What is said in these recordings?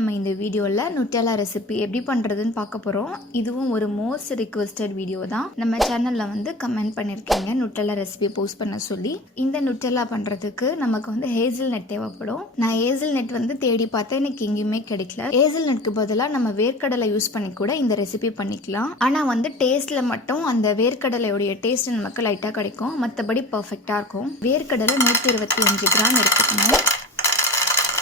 நம்ம இந்த வீடியோவில் நுட்டெல்லா ரெசிபி எப்படி பண்ணுறதுன்னு பார்க்க போகிறோம். இதுவும் ஒரு மோஸ்ட் ரிக்வெஸ்டட் வீடியோ தான். நம்ம சேனலில் வந்து கமெண்ட் பண்ணியிருக்கீங்க நுட்டெல்லா ரெசிபி போஸ்ட் பண்ண சொல்லி. இந்த நுட்டெல்லா பண்ணுறதுக்கு நமக்கு வந்து ஹேசல்நட் தேவைப்படும். நான் ஹேசல்நட் வந்து தேடி பார்த்தேன், எனக்கு எங்கேயுமே கிடைக்கல. ஹேசல்நட்க்கு பதிலாக நம்ம வேர்க்கடலை யூஸ் பண்ணி கூட இந்த ரெசிபி பண்ணிக்கலாம். ஆனால் வந்து டேஸ்ட்டில் மட்டும் அந்த வேர்க்கடலையோடைய டேஸ்ட் நமக்கு லைட்டாக கிடைக்கும், மற்றபடி பர்ஃபெக்டாக இருக்கும். வேர்க்கடலை 125 கிராம் எடுத்துக்கணும்.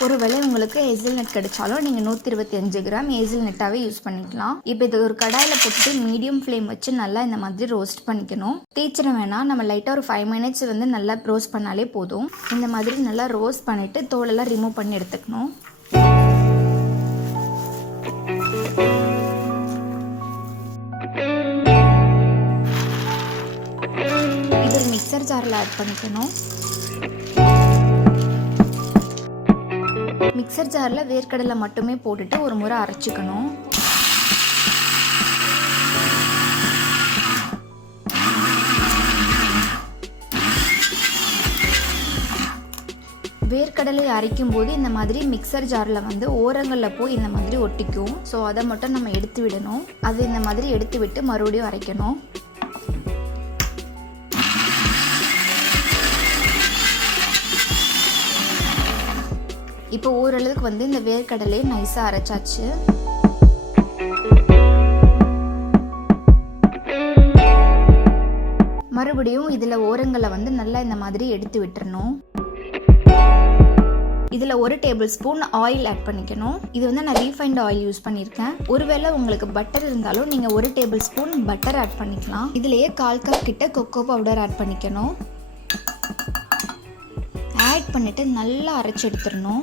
ஒருவேளை உங்களுக்கு ஹேசல்நட் கிடைச்சாலும் நீங்கள் 125 கிராம் ஹேசல்நட்டாகவே யூஸ் பண்ணிக்கலாம். இப்போ இது ஒரு கடாயில் போட்டுட்டு மீடியம் ஃப்ளேம் வச்சு நல்லா இந்த மாதிரி ரோஸ்ட் பண்ணிக்கணும். டீச்சரை வேணாம், நம்ம லைட்டாக ஒரு 5 மினிட்ஸ் வந்து நல்லா ரோஸ்ட் பண்ணாலே போதும். இந்த மாதிரி நல்லா ரோஸ்ட் பண்ணிவிட்டு தோலெல்லாம் ரிமூவ் பண்ணி எடுத்துக்கணும். இது மிக்சர் ஜாரில் ஆட் பண்ணிக்கணும். மிக்சர் ஜாரில் வேர்க்கடலை மட்டுமே போட்டுட்டு ஒரு முறை அரைச்சிக்கணும். வேர்க்கடலை அரைக்கும் போது இந்த மாதிரி மிக்சர் ஜாரில் வந்து ஓரங்களில் போய் இந்த மாதிரி ஒட்டிக்கும். ஸோ அதை மட்டும் நம்ம எடுத்து விடணும். அது இந்த மாதிரி எடுத்து விட்டு மறுபடியும் அரைக்கணும். இப்போ ஓரளவுக்கு வந்து இந்த வேர்க்கடலையை நைஸாக அரைச்சாச்சு. மறுபடியும் இதில் ஓரங்களை வந்து நல்லா இந்த மாதிரி எடுத்து விட்டுறணும். இதில் 1 டேபிள் ஸ்பூன் ஆயில் ஆட் பண்ணிக்கணும். இது வந்து நான் ரீஃபைண்ட் ஆயில் யூஸ் பண்ணியிருக்கேன். ஒருவேளை உங்களுக்கு பட்டர் இருந்தாலும் நீங்கள் 1 டேபிள் ஸ்பூன் பட்டர் ஆட் பண்ணிக்கலாம். இதுலேயே 1/4 கப் கிட்ட கொக்கோ பவுடர் ஆட் பண்ணிக்கணும். ஆட் பண்ணிவிட்டு நல்லா அரைச்சி எடுத்துடணும்.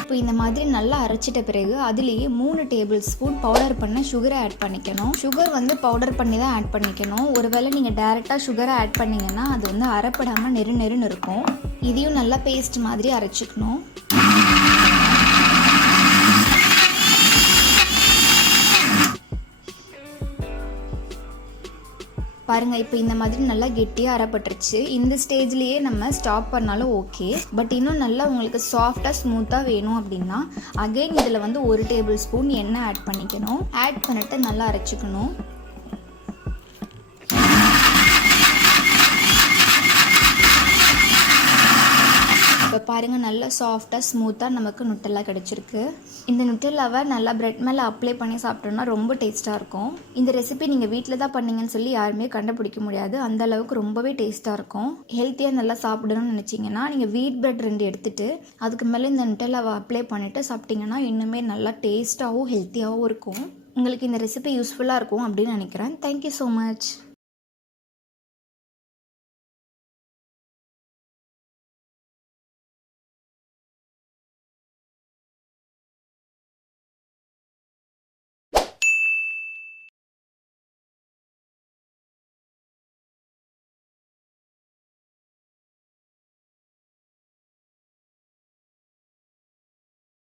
இப்போ இந்த மாதிரி நல்லா அரைச்சிட்ட பிறகு அதுலேயே 3 டேபிள் ஸ்பூன் பவுடர் பண்ண சுகரை ஆட் பண்ணிக்கணும். சுகர் வந்து பவுடர் பண்ணி தான் ஆட் பண்ணிக்கணும். ஒருவேளை நீங்கள் டைரெக்டாக சுகரை ஆட் பண்ணிங்கன்னா அது வந்து அரைப்படாமல் நெருன்னு இருக்கும். இதையும் நல்லா பேஸ்ட் மாதிரி அரைச்சிக்கணும். பாருங்கள், இப்போ இந்த மாதிரி நல்லா கெட்டியாக அரைப்பட்டுருச்சு. இந்த ஸ்டேஜ்லேயே நம்ம ஸ்டாப் பண்ணாலும் ஓகே. பட் இன்னும் நல்லா உங்களுக்கு சாஃப்டாக ஸ்மூத்தாக வேணும் அப்படின்னா அகெயின் இதில் வந்து 1 டேபிள் ஸ்பூன் எண்ணெய் ஆட் பண்ணிக்கணும். ஆட் பண்ணிவிட்டு நல்லா அரைச்சிக்கணும். இப்போ பாருங்கள், நல்லா சாஃப்டாக ஸ்மூத்தாக நமக்கு நுட்டெல்லா கிடச்சிருக்கு. இந்த நுட்டெல்லாவை நல்லா பிரெட் மேலே அப்ளை பண்ணி சாப்பிட்டோம்னா ரொம்ப டேஸ்ட்டாக இருக்கும். இந்த ரெசிபி நீங்கள் வீட்டில் தான் பண்ணீங்கன்னு சொல்லி யாருமே கண்டுபிடிக்க முடியாது. அந்த அளவுக்கு ரொம்பவே டேஸ்ட்டாக இருக்கும். ஹெல்த்தியாக நல்லா சாப்பிடணும்னு நினச்சிங்கன்னா நீங்கள் வீட் பிரெட் 2 எடுத்துகிட்டு அதுக்கு மேலே இந்த நுட்டெல்லாவை அப்ளை பண்ணிவிட்டு சாப்பிட்டிங்கன்னா இன்னுமே நல்லா டேஸ்ட்டாகவும் ஹெல்த்தியாகவும் இருக்கும். உங்களுக்கு இந்த ரெசிபி யூஸ்ஃபுல்லாக இருக்கும் அப்படின்னு நினைக்கிறேன். Thank you so much.